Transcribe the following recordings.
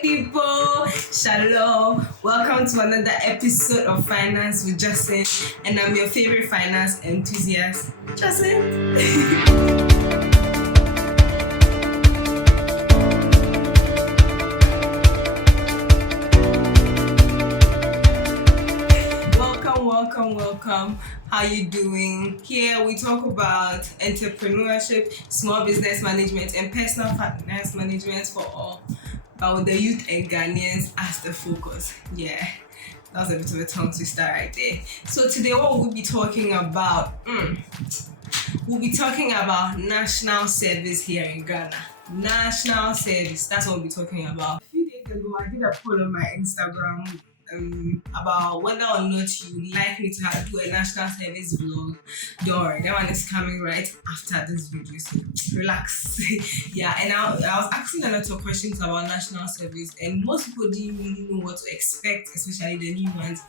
people, shalom. Welcome to another episode of Finance with Justin, and I'm your favorite finance enthusiast, Justin. Welcome. How you doing? Here we talk about entrepreneurship, small business management, and personal finance management for all, but with the youth and Ghanaians as the focus. Yeah, that was a bit of a tongue twister right there. So today what we'll be talking about, we'll be talking about national service here in Ghana. National service, that's what we'll be talking about. A few days ago, I did a poll on my Instagram about whether or not you like me to do a national service vlog. Don't worry, that one is coming right after this video, so relax. Yeah, and I was asking a lot of questions about national service, and most people didn't really know what to expect, especially the new ones.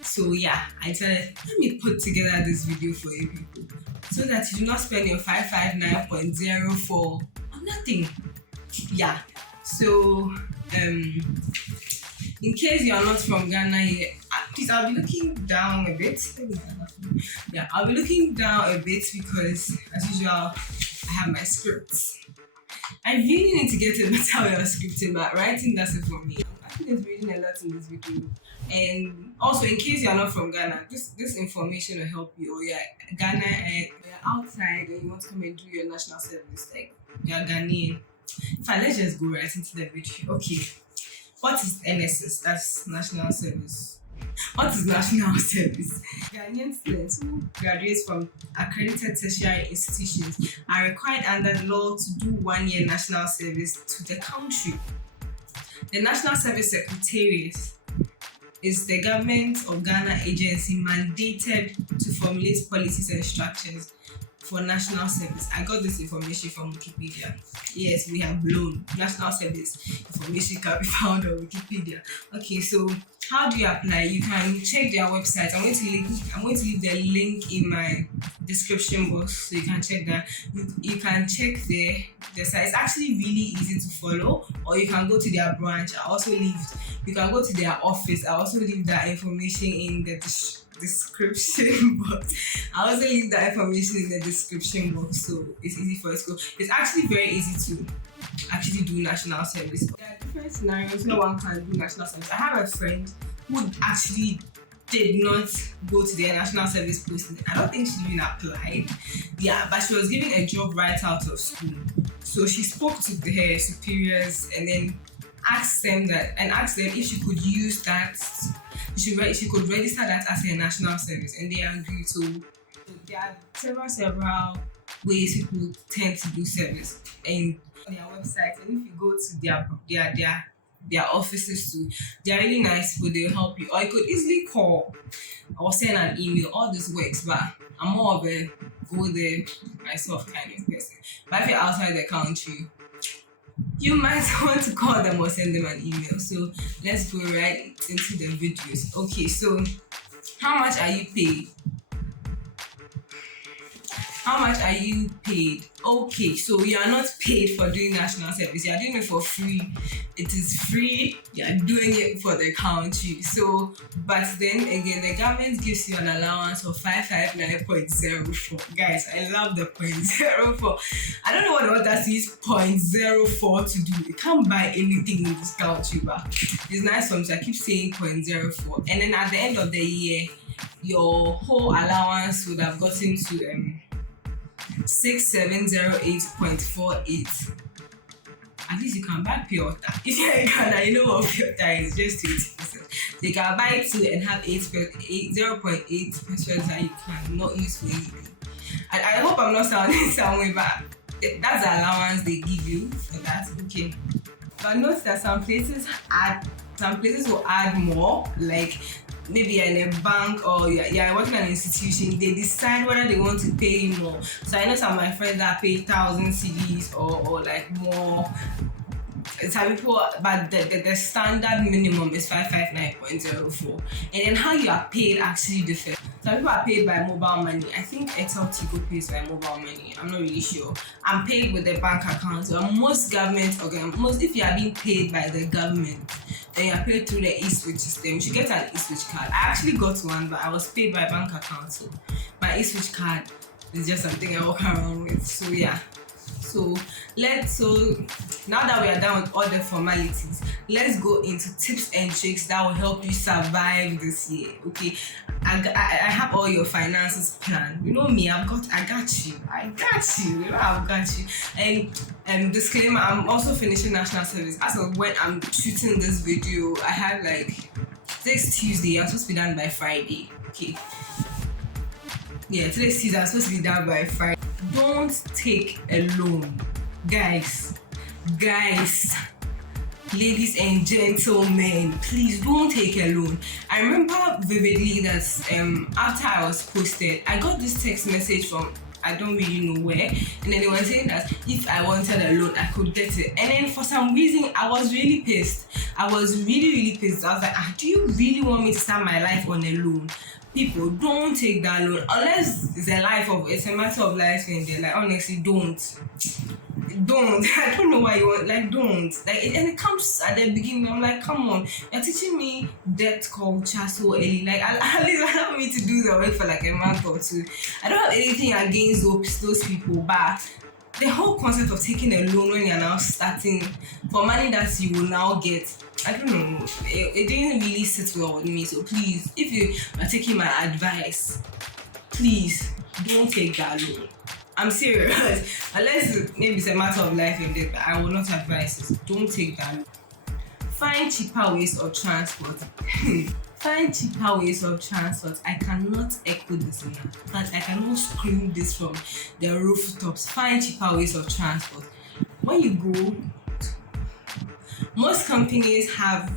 So yeah, I decided, let me put together this video for you people, so that you do not spend your 559.04 on nothing. Yeah, so in case you are not from Ghana here, please, I'll be looking down a bit. Yeah, I'll be looking down a bit because, as usual, I have my scripts. I really need to get a better way of scripting, but writing does it for me. I think it's reading a lot in this video. And also, in case you are not from Ghana, this information will help you. Or you're Ghana and you're outside and you want to come and do your national service, like you're Ghanaian. Fine, let's just go right into the video. Okay. What is NSS? That's National Service. What is National Service? Ghanaian students who graduate from accredited tertiary institutions are required under the law to do 1 year national service to the country. The National Service Secretariat is the government of Ghana agency mandated to formulate policies and structures for national service. I got this information from Wikipedia. Yes, we have blown. National service information can be found on Wikipedia. Okay, so how do you apply? You can check their website. I'm going to leave the link in my description box, so you can check that. You can check the site. It's actually really easy to follow, or you can go to their branch. You can go to their office. I also leave that information in the description box. I also leave that information in the description box, so it's easy for you to go. It's actually very easy to actually do national service. There are different scenarios where one can do national service. I have a friend who actually did not go to their national service posting. I don't think she even applied. Yeah, but she was given a job right out of school. So she spoke to her superiors and then asked them if she could use that. She could register that as a national service, and they agreed. So there are several ways people tend to do service and on their website. And if you go to their offices too, they're really nice people. They'll help you, or you could easily call or send an email. All this works, but I'm more of a go there myself kind of person. But if you're outside the country, you might want to call them or send them an email. So let's go right into the videos. Okay, so how much are you paid? How much are you paid? Okay, so you are not paid for doing national service. You are doing it for free. It is free. You are doing it for the country. So, but then again, the government gives you an allowance of 559.04. Guys, I love the 0.04. I don't know what that is 0.04 to do. You can't buy anything in this country, but it's nice for me. So I keep saying 0.04. And then at the end of the year, your whole allowance would have gotten to 6708.48. At least you can buy pure water. If you're in Ghana, you know what pure water is, just 20%. So you can buy 2 and have 0.8% that you cannot use for anything. I hope I'm not sounding some way, but that's the allowance they give you for that. Okay. But note that some places will add more, like maybe you're in a bank or you're working at an institution, they decide whether they want to pay you more. So I know some of my friends that pay 1,000 cedis or like more. Some people, but the standard minimum is 559.04. And then how you are paid actually differs. Some people are paid by mobile money. I think Airtel Tigo pays by mobile money. I'm not really sure. I'm paid with a bank account. So most government if you are being paid by the government, then you are paid through the eSwitch system. You should get an eSwitch card. I actually got one, but I was paid by bank account. So my eSwitch card is just something I walk around with. So yeah. So now that we are done with all the formalities, let's go into tips and tricks that will help you survive this year. Okay, I have all your finances planned. You know me, I got you. You know I've got you. And disclaimer, I'm also finishing national service. As of when I'm shooting this video, I have today's Tuesday. I'm supposed to be done by Friday. Okay. Yeah, today's Tuesday. I'm supposed to be done by Friday. Don't take a loan, guys, ladies and gentlemen, please don't take a loan. I remember vividly that after I was posted, I got this text message from I don't really know where, and then they were saying that if I wanted a loan, I could get it. And then for some reason, I was really pissed. I was really pissed. I was like, do you really want me to start my life on a loan? People, don't take that loan unless it's a matter of life and death. Like, honestly, don't. I don't know why you want, don't. And it comes at the beginning. I'm like, come on, you're teaching me debt culture so early. At least allow me to do the work for a month or two. I don't have anything against those people, but the whole concept of taking a loan when you're now starting for money that you will now get, I don't know, it didn't really sit well with me. So please, if you are taking my advice, please don't take that loan. I'm serious. Unless maybe it's a matter of life and death, I will not advise this. Don't take that loan. Find cheaper ways of transport. I cannot echo this enough, but I cannot scream this from the rooftops. Find cheaper ways of transport. When you go, most companies have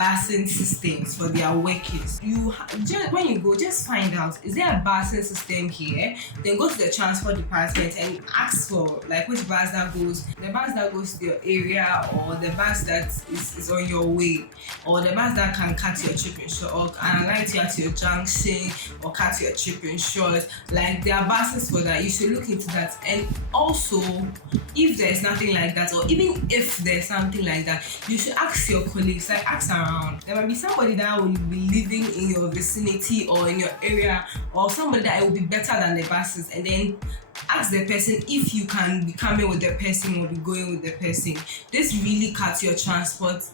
busing systems for their workers. When you go, just find out, is there a busing system here? Then go to the transport department and ask for which bus that goes, the bus that goes to your area, or the bus that is on your way, or the bus that can cut your trip in short, or can alight you at your junction, or cut your trip in short. There are buses for that. You should look into that. And also, if there's nothing like that, or even if there's something like that, you should ask your colleagues, ask around. There might be somebody that will be living in your vicinity or in your area, or somebody that will be better than the buses, and then ask the person if you can be coming with the person or be going with the person. This really cuts your transport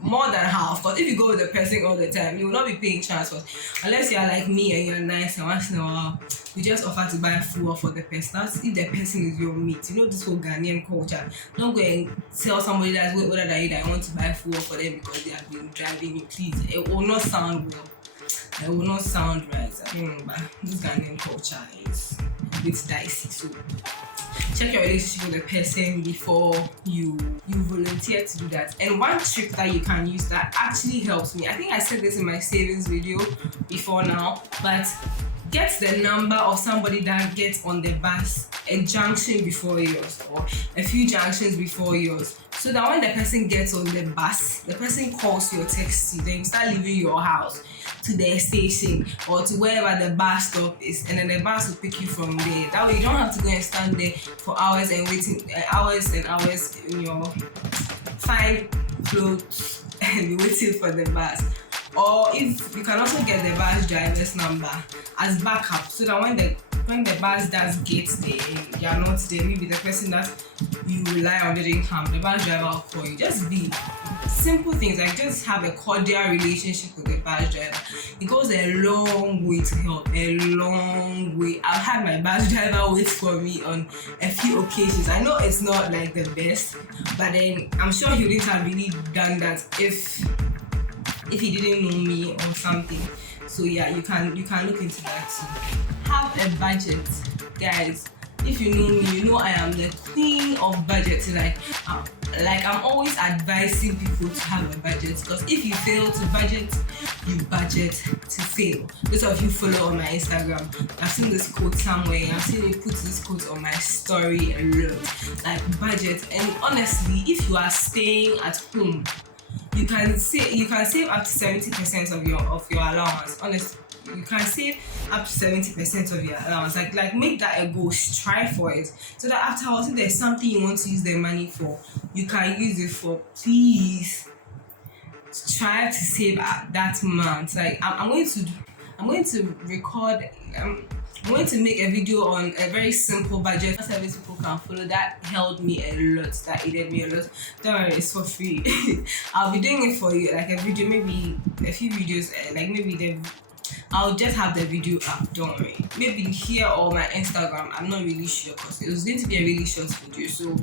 more than half. Because if you go with the person all the time, you will not be paying transport, unless you are like me and you're nice and once in a while you just offer to buy food for the person. That's if the person is your mate. You know this whole Ghanaian culture. Don't go and tell somebody that's way older than you that you want to buy food for them because they have been driving you. Please, it will not sound well. It will not sound right. I don't know, but this Ghanaian culture is a bit dicey. So check your relationship with the person before you volunteer to do that. And one trick that you can use that actually helps me, I think I said this in my savings video before now, but get the number of somebody that gets on the bus a junction before yours or a few junctions before yours, so that when the person gets on the bus, the person calls you or texts you, then you start leaving your house to their station or to wherever the bus stop is, and then the bus will pick you from there. That way you don't have to go and stand there for hours and hours in your fine clothes and be waiting for the bus. Or if you can also get the bus driver's number as backup, so that when the bus does get there, you are not there, maybe the person that you rely on didn't come, the bus driver will call you. Just be simple things, just have a cordial relationship with the bus driver. It goes a long way to help, a long way. I've had my bus driver wait for me on a few occasions. I know it's not the best, but then I'm sure he wouldn't have really done that if he didn't know me or something. So yeah, you can look into that too. Have a budget, guys. If you know me, you know I am the queen of budget. I'm always advising people to have a budget, because if you fail to budget, you budget to fail. Those of you follow on my Instagram, I've seen this quote somewhere. I've seen it put this quote on my story a lot. Budget. And honestly, if you are staying at home, you can save up to 70% of your allowance. Honestly, you can save up to 70% of your allowance. Like make that a goal, strive for it, so that afterwards, if there's something you want to use the money for, you can use it for. Please try to save that amount. Like I'm going to record. I'm going to make a video on a very simple budget service people can follow that helped me a lot, that aided me a lot. Don't worry, it's for free. I'll be doing it for you, like a video, maybe a few videos, like maybe I'll just have the video up, don't worry. Maybe here or my Instagram, I'm not really sure because it was going to be a really short video. So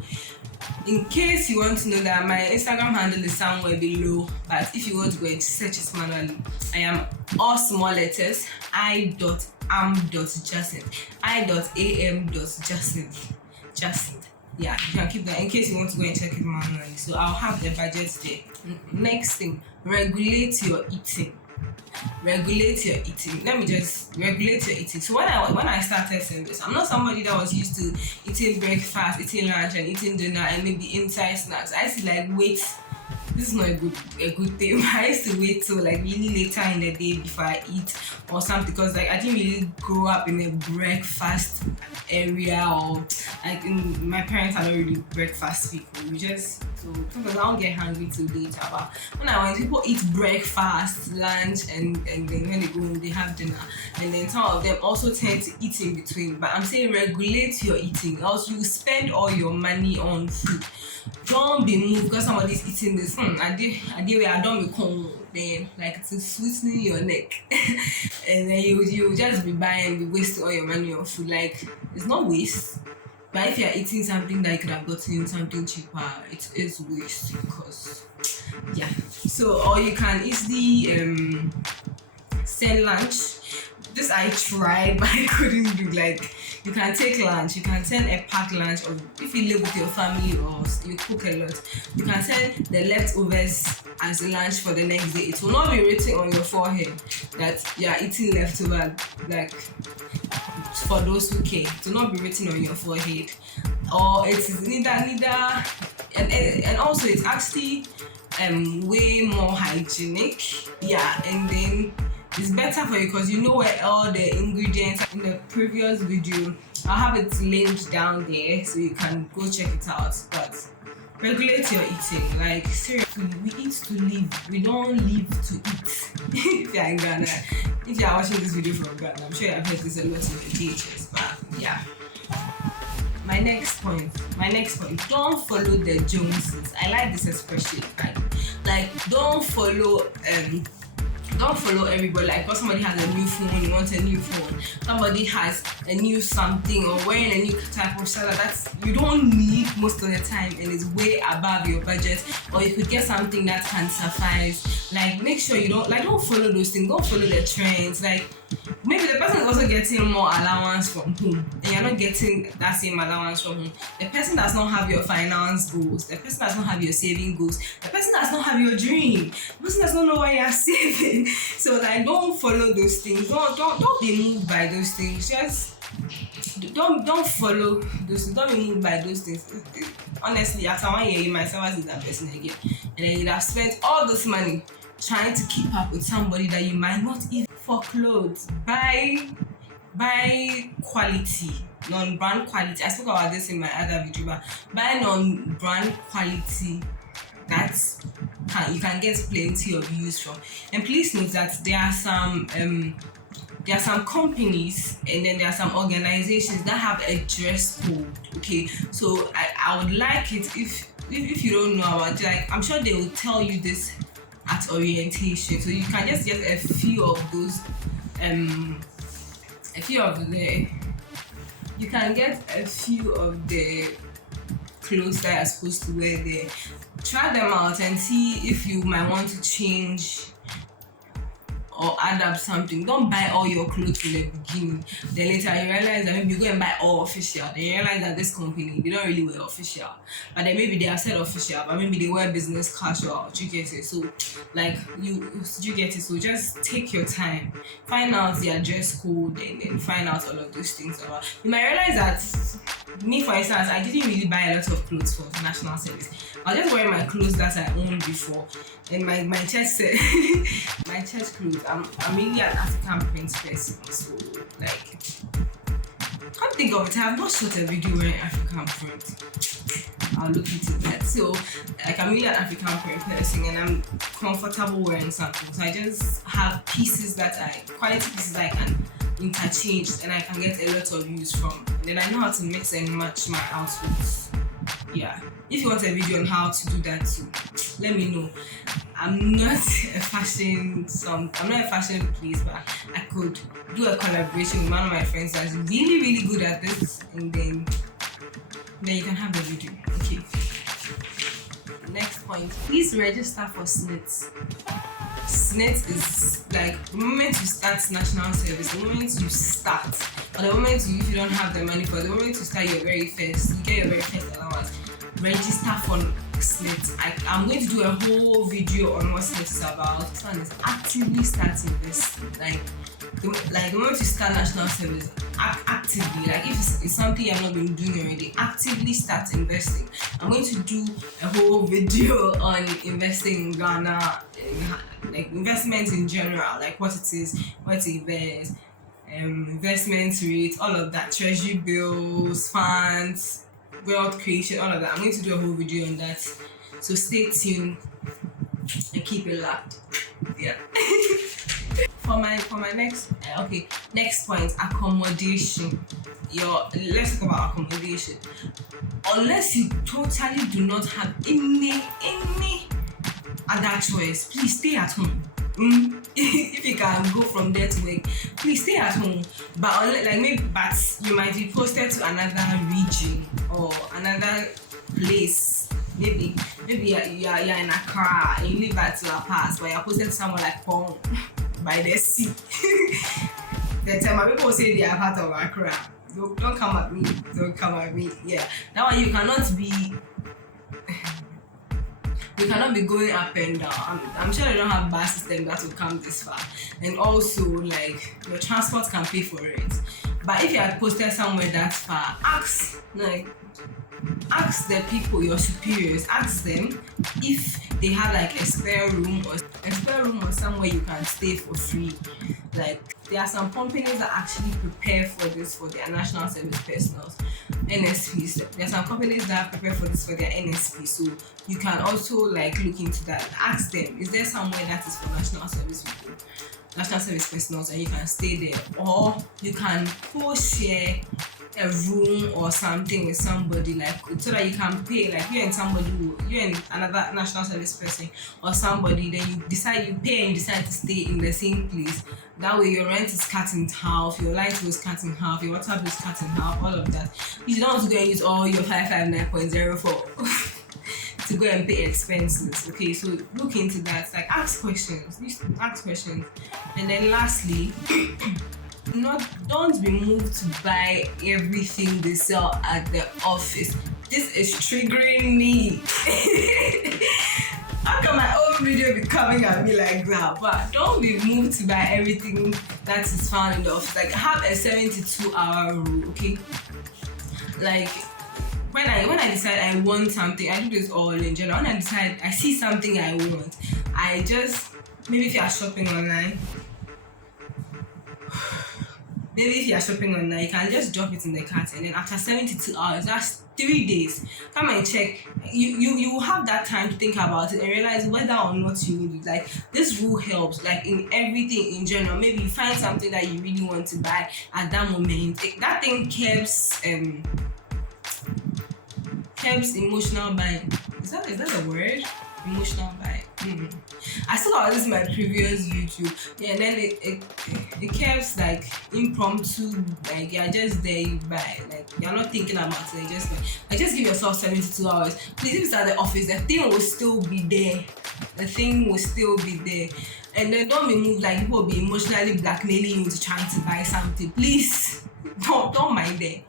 in case you want to know that, my Instagram handle is somewhere below, but if you want to go and search it manually, I am all small letters, I.am.jacinth, I.am.jacinth. Yeah, you can keep that in case you want to go and check it manually. So I'll have the budget there. Next thing, regulate your eating. Let me just regulate your eating. So when I started saying this, I'm not somebody that was used to eating breakfast, eating lunch, and eating dinner, and maybe inside snacks. I used to like wait. This is not a good thing. I used to wait till like really later in the day before I eat or something, because like I didn't really grow up in a breakfast area, or like my parents are not really breakfast people. So sometimes I don't get hungry till later. But when people eat breakfast, lunch, and then when they go home they have dinner, and then some of them also tend to eat in between. But I'm saying regulate your eating, else you spend all your money on food. Don't be moved because somebody's eating this. I don't become then like it's sweetening your neck, and then you just be wasting all your money on food. Like it's not waste, but if you're eating something that you could have gotten something cheaper, it is waste because So or you can easily send lunch. This I tried, but I couldn't do. Like you can take lunch, you can send a packed lunch, or if you live with your family or you cook a lot, you can send the leftovers as lunch for the next day. It will not be written on your forehead that you are eating leftover, like for those who care. It will not be written on your forehead, or it is neither, and also it's actually way more hygienic. And then it's better for you because you know where all the ingredients are. In the previous video, I'll have it linked down there so you can go check it out. But regulate your eating. Like seriously, we eat to live. We don't live to eat. If you're in Ghana, if you're watching this video from Ghana, I'm sure I've heard this a lot in the DHS. But yeah. My next point. Don't follow the Joneses. I like this expression. Like don't follow everybody. Like because somebody has a new phone, you want a new phone. Somebody has a new something or wearing a new type of shirt that's you don't need most of the time and is way above your budget, or you could get something that can suffice. Like make sure you don't follow those things. Don't follow the trends. Like maybe the person is also getting more allowance from home and you're not getting that same allowance from home. The person does not have your finance goals. The person does not have your saving goals. The person does not have your dream. The person does not know why you're saving. So like don't follow those things. Don't be moved by those things. Just don't follow those things. Don't be moved by those things. Honestly, after 1 year you might never see that person again. And then you'd have spent all this money trying to keep up with somebody that you might not even. For clothes, buy quality, non-brand quality. I spoke about this in my other video, but buy non-brand quality that you can get plenty of use from. And please note that there are some companies and then there are some organizations that have a dress code. Okay, so I would like it if you don't know about it, like I'm sure they will tell you this at orientation, so you can just get a few of those you can get a few of the clothes that you're supposed to wear there. Try them out and see if you might want to change or add up something. Don't buy all your clothes from the beginning. Then later you realize that maybe you go and buy all official. Then you realize that this company, they don't really wear official. But then maybe they have said official, but maybe they wear business casual. Do you get it? So like you get it? So just take your time. Find out their dress code and then find out all of those things about. You might realize that Me, for instance, I didn't really buy a lot of clothes for national service. I was just wearing my clothes that I owned before, and my church said my church clothes. I'm really an African print person, so like, can't think of it. I have not shot a video wearing African print. I'll look into that. So, like, I'm really an African print person, and I'm comfortable wearing something. So I just have quality pieces that I can interchange, and I can get a lot of use from. And then I know how to mix and match my outfits. Yeah. If you want a video on how to do that too, let me know. I'm not a fashion police, but I could do a collaboration with one of my friends that's really, really good at this, and then you can have the video. Okay. Next point. Please register for SNITs. SNIT is like the moment you start national service, the moment you start, or the moment if you don't have the money for the moment you start you get your very first allowance, register for SNIT. I'm going to do a whole video on what SNIT is about. This one is actively starting this. Like the moment you start national service, actively, like if it's something you've not been doing already, actively start investing. I'm going to do a whole video on investing in Ghana, like investments in general, like what it is, what to invest, investment rates, all of that, treasury bills, funds, wealth creation, all of that. I'm going to do a whole video on that. So stay tuned and keep it locked. Yeah. For my next point, accommodation. Let's talk about accommodation. Unless you totally do not have any other choice, please stay at home. If you can go from there to work, please stay at home. But you might be posted to another region or another place. Maybe you're in Accra and you live at La Paz, but you're posted somewhere like Pong by the sea. The time people will say they are part of Accra. Don't come at me. Don't come at me. Yeah, that one you cannot be going up and down. I'm sure they don't have bus system that will come this far. And also, like, your transport can pay for it. But if you are posted somewhere that far, ask the people, your superiors, ask them if they have like a spare room or somewhere you can stay for free. Like, there are some companies that actually prepare for this for their national service personnel, NSPs. There are some companies that prepare for this for their NSP, so you can also like look into that. Ask them, is there somewhere that is for national service people, national service personnel, and you can stay there, or you can co-share a room or something with somebody, like, so that you can pay, like you and another national service person or somebody, then you pay and decide to stay in the same place. That way your rent is cut in half, your light bill is cut in half, your water bill is cut in half, all of that. You don't want to go and use all your 559.04 to go and pay expenses. Okay, so look into that. Like, ask questions. And then lastly, don't be moved to buy everything they sell at the office. This is triggering me. How can my own video be coming at me like that? But don't be moved to buy everything that is found in the office. Like, have a 72-hour rule, okay? Like, when I decide I want something, I do this all in general. When I decide I see something I want, I just, maybe if you are shopping online, you can just drop it in the cart, and then after 72 hours, that's 3 days, come and check. You will have that time to think about it and realize whether or not you need it. Like, this rule helps, like, in everything in general. Maybe you find something that you really want to buy at that moment. That thing keeps emotional buying. Is that a word? Emotional buying. I saw all this in my previous YouTube. Yeah, and then it keeps like impromptu, like you're just there, you buy, like you're not thinking about it, just give yourself 72 hours. Please, if it's at the office, the thing will still be there. And then don't be moved, like people will be emotionally blackmailing you into trying to buy something. Please, don't mind them.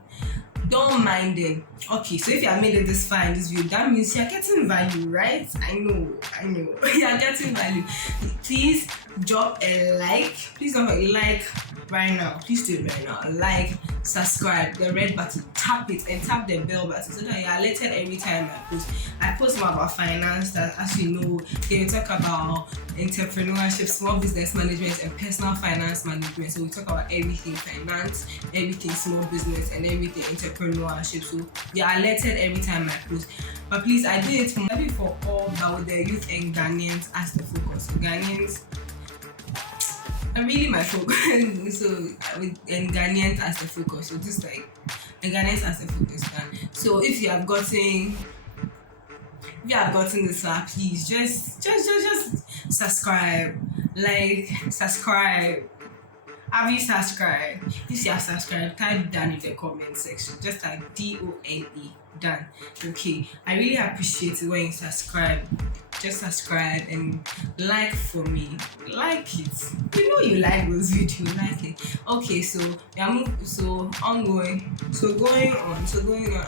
Don't mind them. Okay, so if you have made it this far in this video, that means you're getting value, right? I know. You're getting value. Please drop a like. Please drop a like right now. Please do it right now. Like, subscribe, the red button, tap it and tap the bell button so that you're alerted every time I post. I post more about finance, that as you know, they talk about entrepreneurship, small business management, and personal finance management. So we talk about everything finance, everything small business, and everything entrepreneurship. So you're alerted every time I post. But please, I do it for all, but with the youth and Ghanaians as the focus. So Ghanaians are really my focus. So with Ghanaians as the focus. So just like the Ghanaians as the focus. So if you have gotten this far, please just subscribe. Subscribe. Have you subscribed? If you have subscribed, type down in the comment section. Just type DONE, done. Okay. I really appreciate it when you subscribe. Just subscribe and like for me. Like it. You know you like those videos. Like it. Okay, so going on.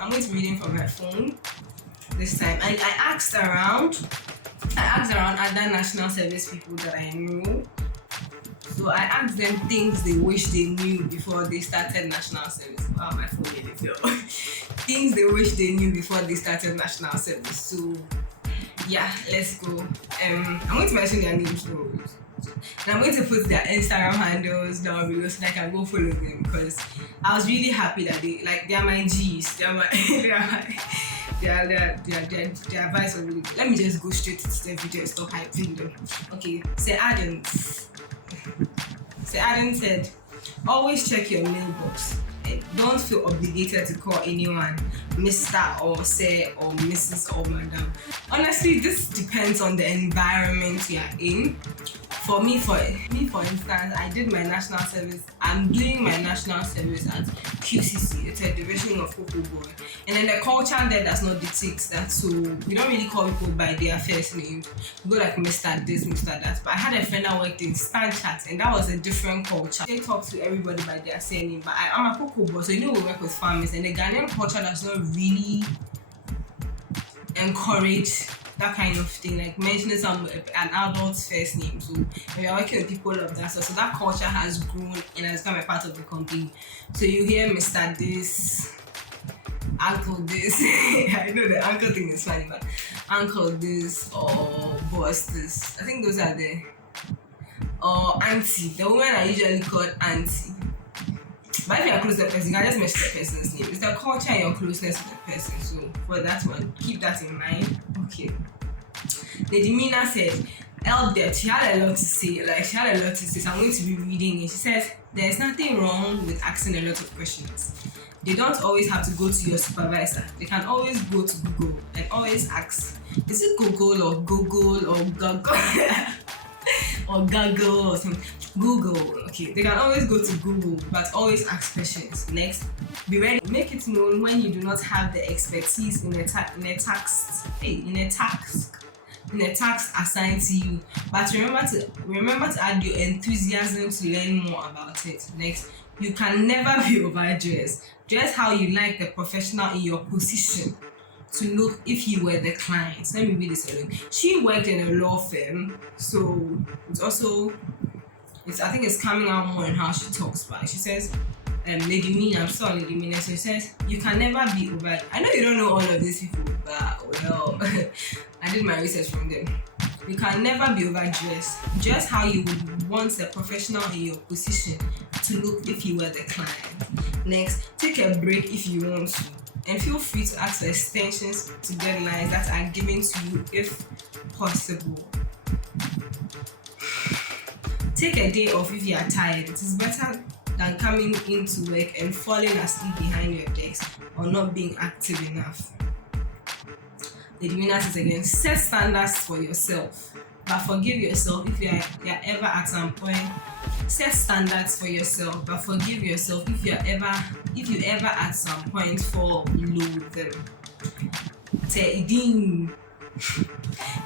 I'm going to be reading from my phone this time. And I asked around other national service people that I know. So I asked them things they wish they knew before they started national service. Wow, my phone made it feel. Things they wish they knew before they started national service. So yeah, let's go. I'm going to mention their names though. And I'm going to put their Instagram handles down below so that I can go follow them, because I was really happy that they are my G's. Their advice was really good. Let me just go straight to the video and stop hyping them. Okay, Sir Adam said, always check your mailbox. Don't feel obligated to call anyone Mr. or Sir or Mrs. or Madam. Honestly, this depends on the environment you are in. For instance, I did my national service. I'm doing my national service at QCC. It's a division of Cocoa Boy. And then the culture there does not dictate that. So we don't really call people by their first names. We go like Mr. This, Mr. That. But I had a friend that worked in Stan Chat, and that was a different culture. They talk to everybody by their surname. But I'm a Cocoa Boy, so you know we work with farmers. And the Ghanaian culture does not really encourage that kind of thing, like mentioning an adult's first name. So we are working with people of that. So that culture has grown and has become a part of the company. So you hear Mr. This, Uncle This. I know the uncle thing is funny, but Uncle This or Boss This. I think those are or Auntie. The women are usually called Auntie. But if you are close to the person, you can just mention the person's name. It's the culture and your closeness to the person. So for that one, keep that in mind. Okay. Lady Mina said, Elder, she had a lot to say. So I'm going to be reading it. She says, there's nothing wrong with asking a lot of questions. They don't always have to go to your supervisor. They can always go to Google and always ask, is it Google or Google or Google? Or Google or something. Google. Okay, they can always go to Google, but always ask questions. Next, be ready. Make it known when you do not have the expertise in a task assigned to you. But remember to add your enthusiasm to learn more about it. Next, you can never be overdressed. Dress how you like the professional in your position to look if you were the client. Let me read this alone. She worked in a law firm, so I think it's coming out more in how she talks about it. She says, Lady Mina, I'm sorry, Lady Mina. So she says, you can never be over. I know you don't know all of these people, but well, I did my research from them. You can never be overdressed. Dress how you would want a professional in your position to look if you were the client. Next, take a break if you want to. And feel free to ask for extensions to deadlines that are given to you if possible. Take a day off if you are tired. It is better than coming into work and falling asleep behind your desk or not being active enough. The demeanor says again, set standards for yourself, but forgive yourself if you are ever at some point. Set standards for yourself, but forgive yourself if you ever at some point fall below them.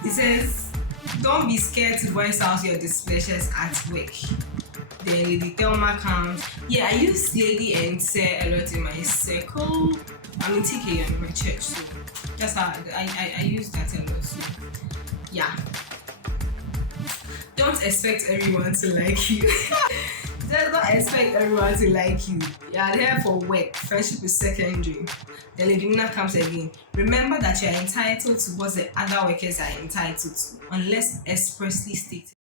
It says, don't be scared to voice out your displeasures at work. Then Lady Thelma comes. Yeah, I use lady and say a lot in my circle. I'm in TK in my church, so that's how I use that a lot. So yeah. Don't expect everyone to like you. Just don't expect everyone to like you. You are there for work. Friendship is secondary. The lady Mina comes again. Remember that you are entitled to what the other workers are entitled to, unless expressly stated.